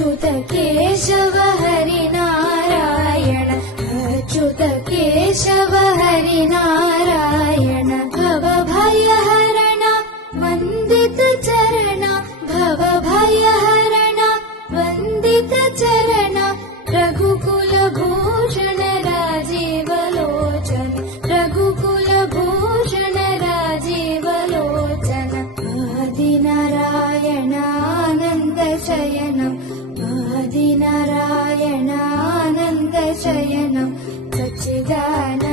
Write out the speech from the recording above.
अच्युत केशव हरिनारायण अच्युत केशव हरिनारायण भवभयहरण वन्दित चरण भवभयहरण वन्दित चरण रघुकुल भूषण राजीव लोचन रघुकुल भूषण राजीव लोचन आदिनारायण आनन्द शयनम् आदिनारायण आनन्द शयनम् सच्चिदानन्द